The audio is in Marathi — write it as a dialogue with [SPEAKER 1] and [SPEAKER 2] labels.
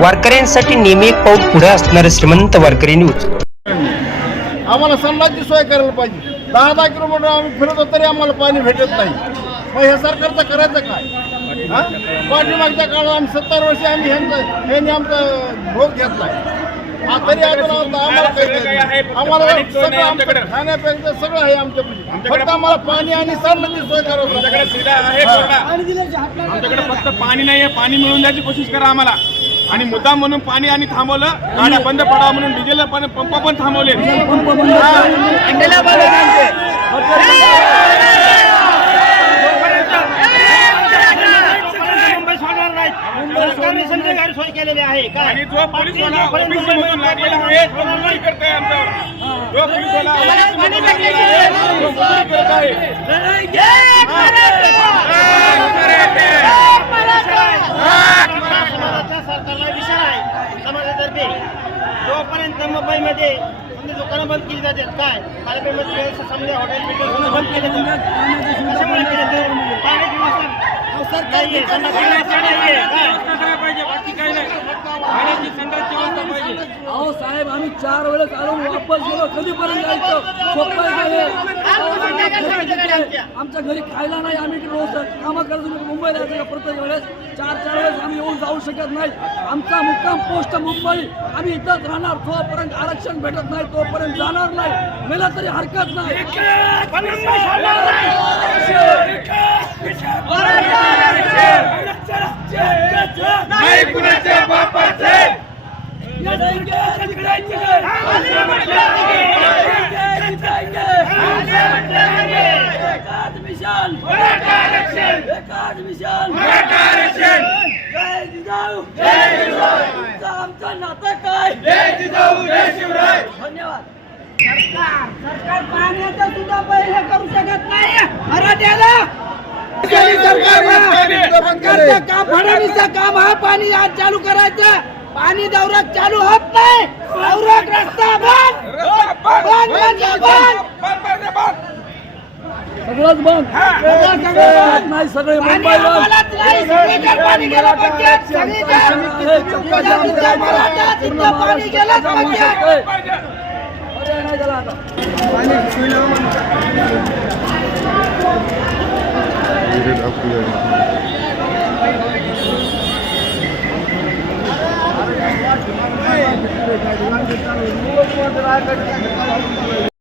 [SPEAKER 1] वारकऱ्यांसाठी नेहमी एक पाऊल पुढे असणारे श्रीमंत वारकरी न्यूज.
[SPEAKER 2] आम्हाला सल्लाची सोय करायला पाहिजे. दहा दहा किलोमीटर आम्ही फिरतो तरी आम्हाला पाणी भेटत नाही. मग हे सरकारचं करायचं काय? हा? पाठीमागच्या काळात आम्ही सत्तर वर्षी आम्ही ह्यांचं ह्यांनी आमचा भोग घेतलाय. हा, तरी अजून आम्हाला काही
[SPEAKER 3] आहे,
[SPEAKER 2] नाही. आम्हाला
[SPEAKER 3] नाही
[SPEAKER 2] सगळं
[SPEAKER 3] आमच्याकडे.
[SPEAKER 2] आमचं खाण्यापिण्याचं सगळं आहे आमच्यापाशी. फक्त आम्हाला पाणी आणि सल्लाची सोय करावं
[SPEAKER 3] आमच्याकडे आहे फक्त पाणी नाहीये. पाणी मिळवून द्यायची कोशिश करा आम्हाला. आणि मुद्दाम म्हणून पाणी आणि थांबवलं. गाड्या बंद पडावं म्हणून डिझेल पण पंप पण थांबवले.
[SPEAKER 4] सोय केलेली आहे. काय?
[SPEAKER 3] आणि जो पोलीसवाला ऑफिसमधून लागलेला आहे तो चोरी करतोय आमच्यावर जो पोलीसवाला ऑफिसमधून लागलेला आहे तो चोरी करत आहे
[SPEAKER 4] समाजाचा सरकारला विषय समाजातर्फे जोपर्यंत मुंबईमध्ये समजा दुकानं बंद केली जातात काय? व्यवस्था समजा हॉटेल बिटेल बंद केलं जातं कशामुळे पाण्याची व्यवस्था काय?
[SPEAKER 3] बाकी काही नाही. पाण्याची संडासची व्यवस्था पाहिजे.
[SPEAKER 5] अहो साहेब आम्ही चार वेळेस आलो वापस गेलो कधीपर्यंत जायचं? आमच्या घरी खायला नाही आम्ही रोज कामं करत मुंबईला यायचं का प्रत्येक वेळेस? चार चार जाऊ शकत नाही. आमचा मुक्काम पोस्ट मुंबई. आम्ही इथंच राहणार. तोपर्यंत आरक्षण भेटत नाही तोपर्यंत जाणार नाही. मेला तरी हरकत नाही.
[SPEAKER 3] नाही कुणाच्या बापाचे
[SPEAKER 5] आमचं नातं काय? धन्यवाद.
[SPEAKER 6] सरकार पाण्याचा सुद्धा पैसे करू शकत नाही. मराठ्याला! सरकारचं काम फडणवीसचं काम हा पाणी आज चालू करायचं. पाणी दौरात चालू होत नाही. दौरात रस्ता बंद बंद बंद.
[SPEAKER 5] सगळंच बंद नाही सगळे
[SPEAKER 6] पाणी